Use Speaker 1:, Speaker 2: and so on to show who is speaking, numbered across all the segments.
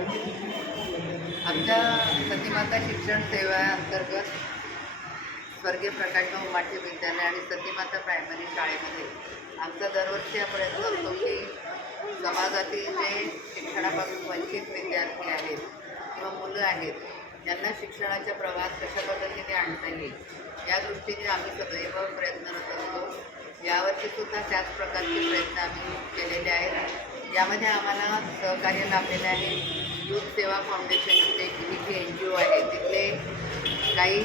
Speaker 1: आमच्या सतीमाता शिक्षण सेवा अंतर्गत स्वर्गीय प्रकाशभाऊ माठे विद्यालय आणि सतीमाता प्रायमरी शाळेमध्ये आमचा दरवर्षी हा प्रयत्न असतो की समाजातील जे शिक्षणापासून वंचित विद्यार्थी आहेत किंवा मुलं आहेत त्यांना शिक्षणाच्या प्रवाहात कशा पद्धतीने आणता येईल या दृष्टीने आम्ही सदैव प्रयत्नरत असतो. यावर्षी सुद्धा त्याच प्रकारचे प्रयत्न आम्ही केलेले आहेत. यामध्ये आम्हाला सहकार्य लाभलेले आहे. दूध सेवा फाउंडेशनचे ही जी एन जी ओ आहे तिथले काही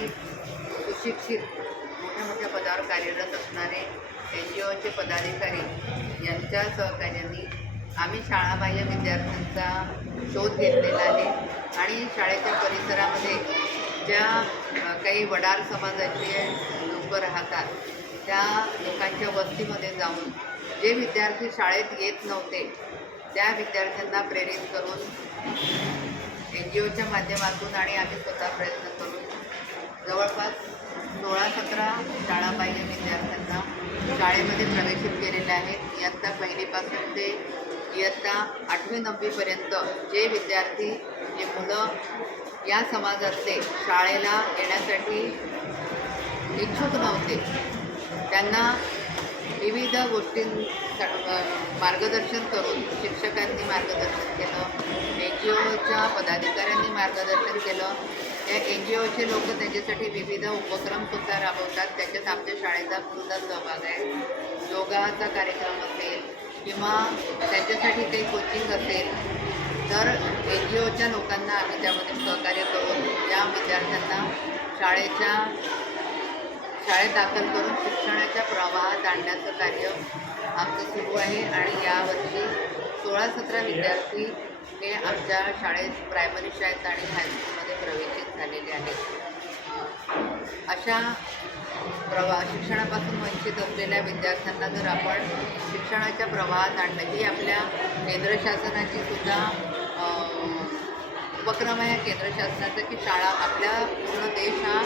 Speaker 1: सुशिक्षित मोठ्या मोठ्या पदावर कार्यरत असणारे एन जी ओचे पदाधिकारी यांच्या सहकार्याने आम्ही शाळाबाह्य विद्यार्थ्यांचा शोध घेतलेला आहे. आणि शाळेच्या परिसरामध्ये ज्या काही वडार समाजाचे लोक राहतात त्या लोकांच्या वस्तीमध्ये जाऊन जे विद्यार्थी शाळेत येत नव्हते त्या विद्यार्थ्यांना प्रेरित करून व्हिडिओच्या माध्यमातून आणि आम्ही स्वतः प्रयत्न करून जवळपास सोळा सतरा शाळाबाह्य विद्यार्थ्यांना शाळेमध्ये प्रवेशित केलेले आहेत. इयत्ता पहिलीपासून ते इयत्ता आठवी नववीपर्यंत जे विद्यार्थी जे मुलं या समाजातले शाळेला येण्यासाठी इच्छुक नव्हते त्यांना विविध गोष्टीं मार्गदर्शन करून शिक्षकांनी मार्गदर्शन केलं एन जी ओच्या पदाधिकाऱ्यांनी मार्गदर्शन केलं. या एन जी ओचे लोक त्याच्यासाठी विविध उपक्रमसुद्धा राबवतात. त्याच्यात आमच्या शाळेचा सुद्धा सहभाग आहे. योगाचा कार्यक्रम असेल किंवा त्याच्यासाठी काही कोचिंग असेल तर एन जी ओच्या लोकांना आम्ही त्यामध्ये सहकार्य करून या विद्यार्थ्यांना शाळेच्या शाळेत दाखल करून शिक्षणाच्या प्रवाहात आणण्याचं कार्य आमचं सुरू आहे. आणि यावर्षी सोळा सतरा विद्यार्थी हे आमच्या शाळेत प्रायमरी शाळेत आणि हायस्कूलमध्ये प्रवेशित झालेले आहेत. अशा प्रवा शिक्षणापासून वंचित असलेल्या विद्यार्थ्यांना जर आपण शिक्षणाच्या प्रवाहात आणलं ही आपल्या केंद्र शासनाची सुद्धा उपक्रम आहे केंद्र शासनाचा की शाळा आपल्या पूर्ण देश हा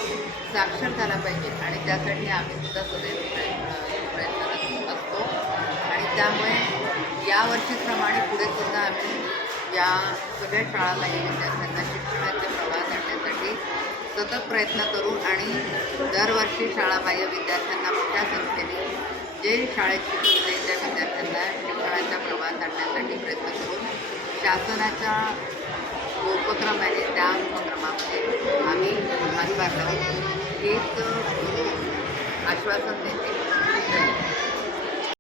Speaker 1: साक्षर झाला पाहिजे. आणि त्यासाठी आम्ही सुद्धा सदैव प्रयत्न प्रयत्नरत असतो. आणि त्यामुळे या वर्षीप्रमाणे पुढे सुद्धा आम्ही या सगळ्या शाळाबाह्य विद्यार्थ्यांना शिक्षणाच्या प्रवाह आणण्यासाठी सतत प्रयत्न करू आणि दरवर्षी शाळाबाह्य विद्यार्थ्यांना मोठ्या संख्येने जे शाळेत शिकत नाही त्या विद्यार्थ्यांना शिक्षणाच्या प्रवाहात आणण्यासाठी प्रयत्न करून शासनाच्या उपक्रम आहे त्या उपक्रमामध्ये आम्ही हातभार लावू. हेच आश्वासन देते.